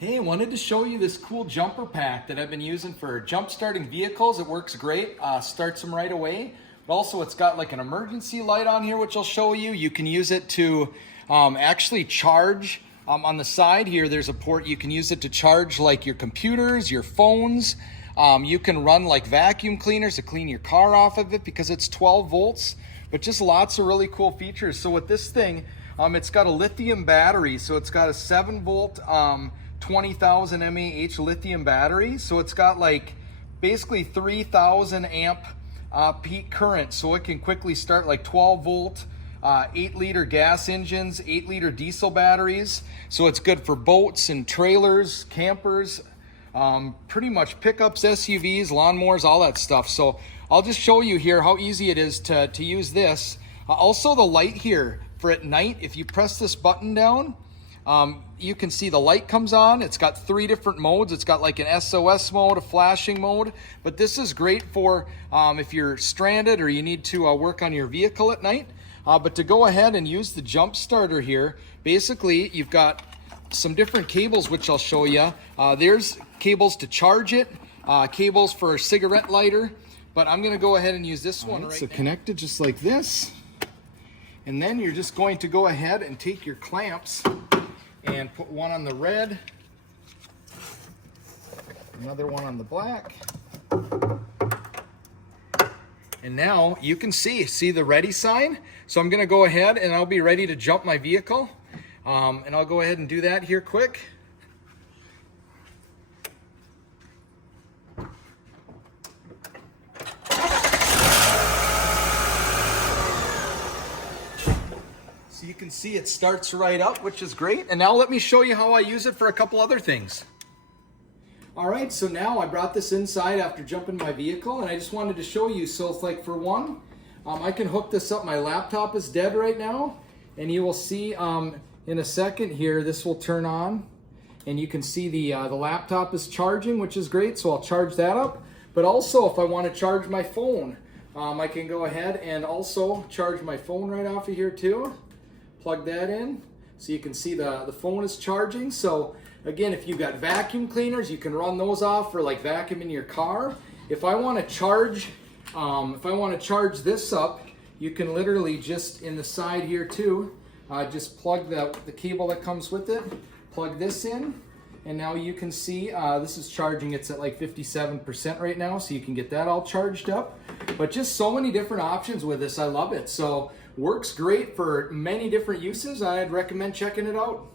Hey, wanted to show you this cool jumper pack that I've been using for jump starting vehicles. It works great, starts them right away. But also it's got like an emergency light on here, which I'll show you. You can use it to actually charge. On the side here, there's a port. You can use it to charge like your computers, your phones. You can run like vacuum cleaners to clean your car off of it because it's 12 volts. But just lots of really cool features. So with this thing, it's got a lithium battery. So it's got a 7 volt 20,000 mAh lithium battery. So it's got like basically 3,000 amp peak current. So it can quickly start like 12 volt, 8 liter gas engines, 8 liter diesel batteries. So it's good for boats and trailers, campers, pretty much pickups, SUVs, lawnmowers, all that stuff. So I'll just show you here how easy it is to use this. Also the light here for at night, if you press this button down, you can see the light comes on. It's got 3 different modes. It's got like an SOS mode, a flashing mode, but this is great for if you're stranded or you need to work on your vehicle at night. But to go ahead and use the jump starter here, basically you've got some different cables, which I'll show you. There's cables to charge it, cables for a cigarette lighter, but I'm gonna go ahead and use this one right now. So connected just like this. And then you're just going to go ahead and take your clamps and put one on the red, another one on the black. And now you can see the ready sign. So I'm gonna go ahead and I'll be ready to jump my vehicle. And I'll go ahead and do that here quick. So you can see it starts right up, which is great. And now let me show you how I use it for a couple other things. All right, so now I brought this inside after jumping my vehicle, and I just wanted to show you. So it's like for one, I can hook this up. My laptop is dead right now, and you will see in a second here, this will turn on, and you can see the laptop is charging, which is great. So I'll charge that up. But also, if I want to charge my phone, I can go ahead and also charge my phone right off of here too. Plug that in, so you can see the phone is charging. So again, if you've got vacuum cleaners, you can run those off for like vacuuming your car. If I want to charge, this up, you can literally just in the side here too, just plug the cable that comes with it, plug this in, and now you can see this is charging. It's at like 57% right now, so you can get that all charged up. But just so many different options with this. I love it. So works great for many different uses. I'd recommend checking it out.